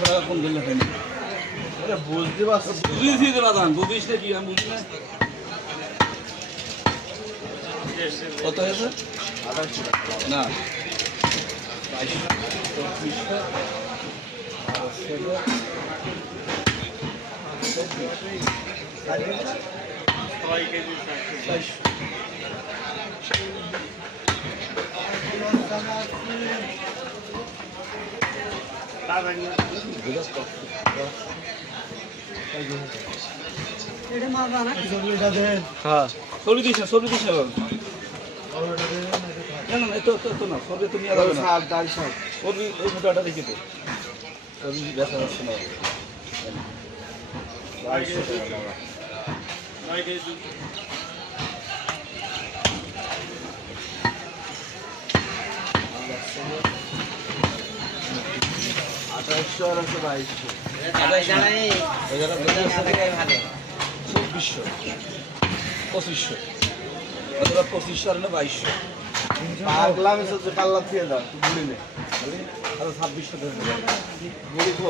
টাকা কোন দিলে হয়নি বুঝতে পারছি বুঝিয়েছি তো বাদান বুঝিস না কি আমি বুঝি না কত হয়েছে 28 টাকা না 30 দিস না না না তো না সবে তুমি আর না শাক ডাল শাক ওই মোটাটা দেখি তো ওই ব্যথা হচ্ছে না 2500 আর না 2200 পাগলা আমি তো কাল্লা দিয়ে দাও তুই ভুলি নে আর 2600 ধরে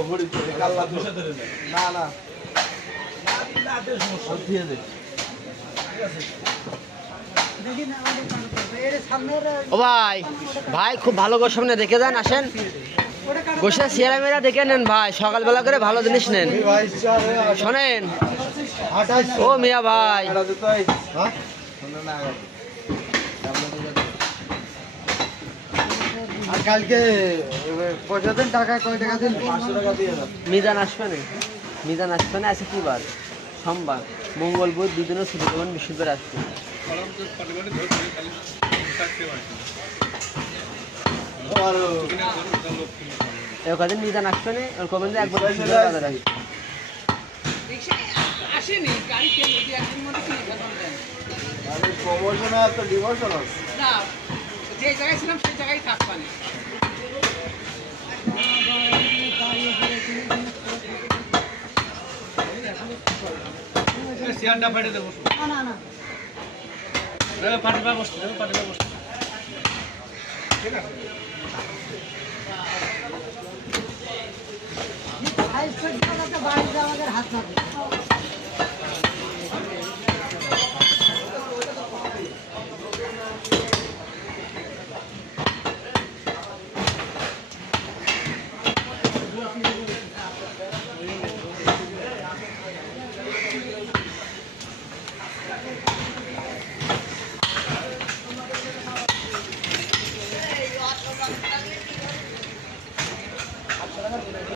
ভুড়ি তো কাল্লা 200 ধরে না না না দে সমস্যা দিয়ে দে ও ভাই ভাই খুব ভালো গোশ সামনে দেখে যান আসেন গোশা চেহারা মেরা দেখে নেন ভাই সকালবেলা করে ভালো জিনিস নেন শোনেন ও মিয়া ভাই আর কালকে পয়সা দেন টাকা কয় টাকা দিন 500 টাকা দিয়ে দাও মিজান আসবে না আছে কি বার সোমবার মঙ্গল বুধ দুদিনও ছুটি দেবেন বৃহস্পতিবার আসবে কদিন মিজান আসবে না ওর কবেন যে একবার আসেনি গাড়ি কেন যদি একদিন মধ্যে কিনে ফেলবেন আরে প্রমোশন আর তো ডিমোশন আছে না যে জায়গায় ছিলাম সেই জায়গায় থাকবানি চেয়ারটা ফেটে দেবো না না পাটিবা বসতে ঠিক আছে আমাদের হাত না